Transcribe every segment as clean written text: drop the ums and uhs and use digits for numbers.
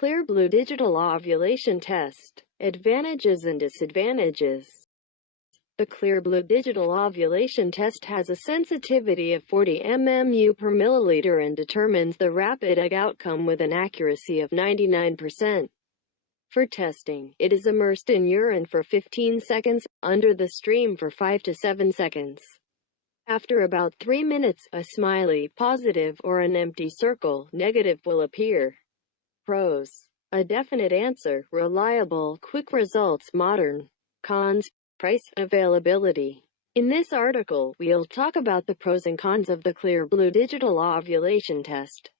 Clearblue Digital Ovulation Test. Advantages and disadvantages. The Clearblue Digital Ovulation Test has a sensitivity of 40 mmU per milliliter and determines the rapid egg outcome with an accuracy of 99%. For testing, it is immersed in urine for 15 seconds, under the stream for 5 to 7 seconds. After about 3 minutes, a smiley, positive, or an empty circle, negative, will appear. Pros: a definite answer, reliable, quick results, modern. Cons: price, availability. In this article, we'll talk about the pros and cons of the Clearblue Digital Ovulation Test.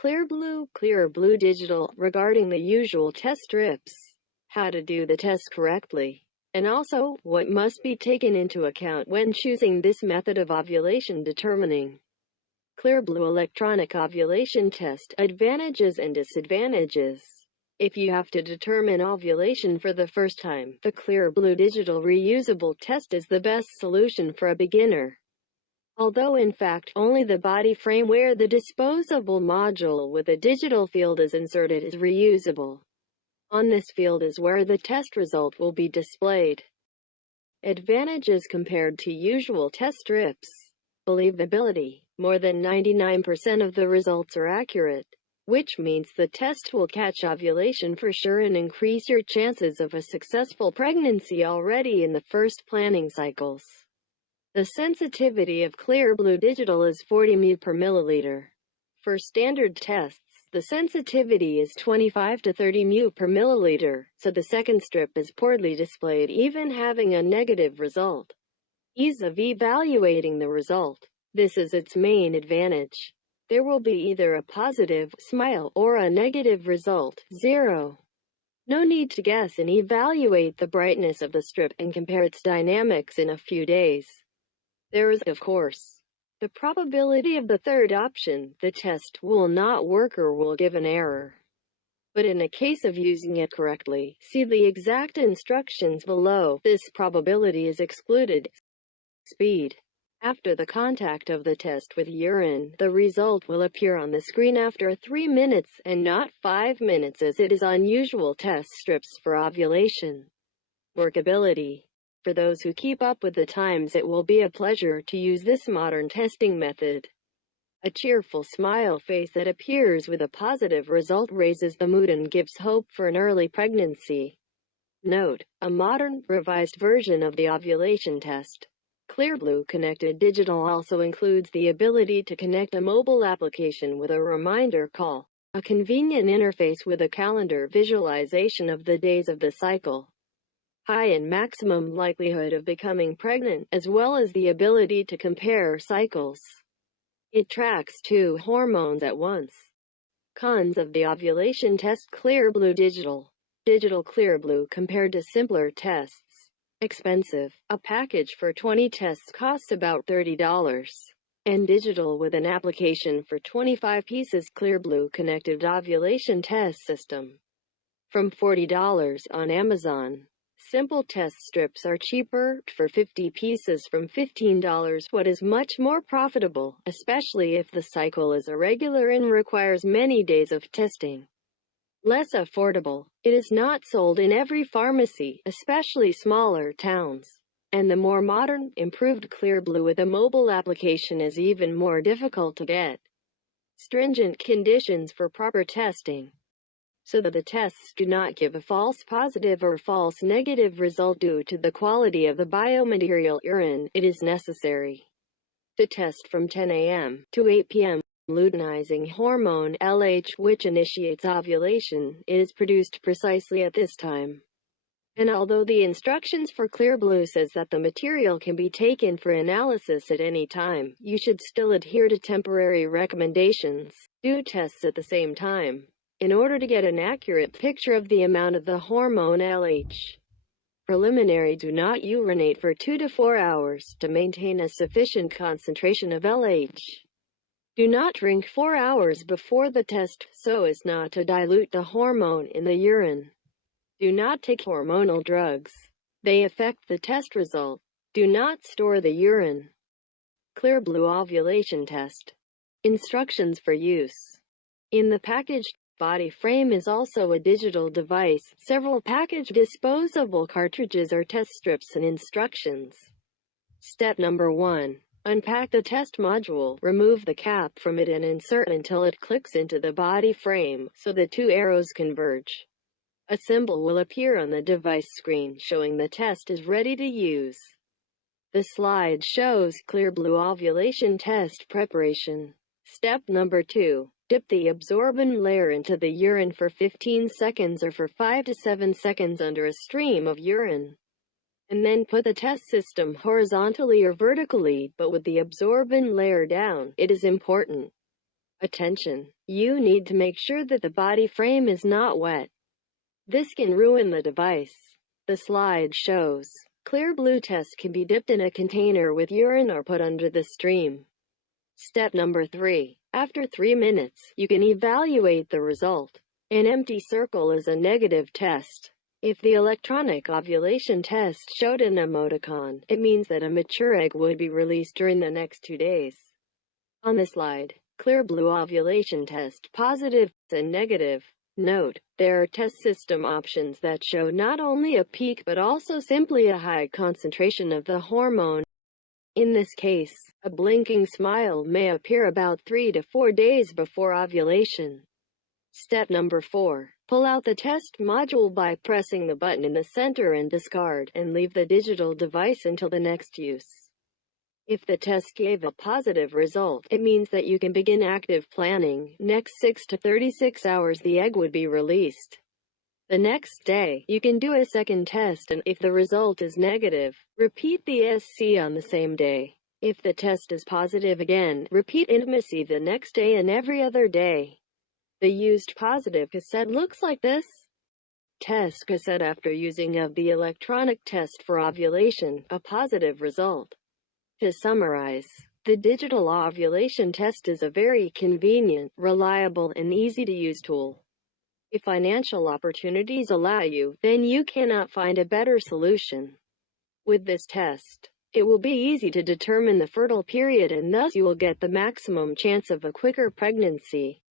Clearblue Digital, regarding the usual test strips, how to do the test correctly, and also what must be taken into account when choosing this method of ovulation determining. Clearblue Electronic Ovulation Test. Advantages and disadvantages. If you have to determine ovulation for the first time, the Clearblue Digital Reusable Test is the best solution for a beginner. Although in fact, only the body frame where the disposable module with a digital field is inserted is reusable. On this field is where the test result will be displayed. Advantages compared to usual test strips. Believability. More than 99% of the results are accurate, which means the test will catch ovulation for sure and increase your chances of a successful pregnancy already in the first planning cycles. The sensitivity of Clearblue Digital is 40 μ per milliliter. For standard tests, the sensitivity is 25 to 30 μ per milliliter, so the second strip is poorly displayed even having a negative result. Ease of evaluating the result. This is its main advantage. There will be either a positive smile or a negative result 0. No need to guess and evaluate the brightness of the strip and compare its dynamics in a few days. There is, of course, the probability of the third option, the test will not work or will give an error. But in a case of using it correctly, see the exact instructions below. This probability is excluded. Speed. After the contact of the test with urine, the result will appear on the screen after 3 minutes and not 5 minutes as it is on usual test strips for ovulation. Workability. For those who keep up with the times, it will be a pleasure to use this modern testing method. A cheerful smile face that appears with a positive result raises the mood and gives hope for an early pregnancy. Note: a modern, revised version of the ovulation test. Clearblue Connected Digital also includes the ability to connect a mobile application with a reminder call, a convenient interface with a calendar visualization of the days of the cycle, high and maximum likelihood of becoming pregnant, as well as the ability to compare cycles. It tracks 2 hormones at once. Cons of the ovulation test. Clearblue Digital. Digital Clearblue compared to simpler tests. Expensive. A package for 20 tests costs about $30. And digital with an application for 25 pieces. Clearblue Connected Ovulation Test System. From $40 on Amazon. Simple test strips are cheaper, for 50 pieces from $15. What is much more profitable, especially if the cycle is irregular and requires many days of testing. Less affordable. It is not sold in every pharmacy, especially smaller towns. And the more modern, improved Clearblue with a mobile application is even more difficult to get. Stringent conditions for proper testing. So that the tests do not give a false positive or false negative result due to the quality of the biomaterial urine, it is necessary to test from 10 a.m. to 8 p.m. Luteinizing hormone LH, which initiates ovulation, is produced precisely at this time. And although the instructions for Clearblue says that the material can be taken for analysis at any time, you should still adhere to temporary recommendations. Do tests at the same time in order to get an accurate picture of the amount of the hormone LH. Preliminary: do not urinate for 2 to 4 hours to maintain a sufficient concentration of LH. Do not drink 4 hours before the test so as not to dilute the hormone in the urine. Do not take hormonal drugs. They affect the test result. Do not store the urine. Clearblue Ovulation Test. Instructions for use. In the package, body frame is also a digital device, several packaged disposable cartridges or test strips and instructions. Step number 1. Unpack the test module, remove the cap from it and insert until it clicks into the body frame, so the two arrows converge. A symbol will appear on the device screen showing the test is ready to use. The slide shows Clearblue ovulation test preparation. Step number 2. Dip the absorbent layer into the urine for 15 seconds or for 5 to 7 seconds under a stream of urine. And then put the test system horizontally or vertically, but with the absorbent layer down. It is important. Attention! You need to make sure that the body frame is not wet. This can ruin the device. The slide shows Clearblue test can be dipped in a container with urine or put under the stream. Step number 3. After 3 minutes, you can evaluate the result. An empty circle is a negative test. If the electronic ovulation test showed an emoticon, it means that a mature egg would be released during the next 2 days. On the slide, Clearblue ovulation test positive and negative. Note, there are test system options that show not only a peak but also simply a high concentration of the hormone. In this case, a blinking smile may appear about 3 to 4 days before ovulation. Step number 4. Pull out the test module by pressing the button in the center and discard, and leave the digital device until the next use. If the test gave a positive result, it means that you can begin active planning. Next 6 to 36 hours the egg would be released. The next day, you can do a second test, and if the result is negative, repeat the SC on the same day. If the test is positive again, repeat intimacy the next day and every other day. The used positive cassette looks like this. Test cassette after using of the electronic test for ovulation, a positive result. To summarize, the digital ovulation test is a very convenient, reliable, and easy-to-use tool. If financial opportunities allow you, then you cannot find a better solution. With this test, it will be easy to determine the fertile period and thus you will get the maximum chance of a quicker pregnancy.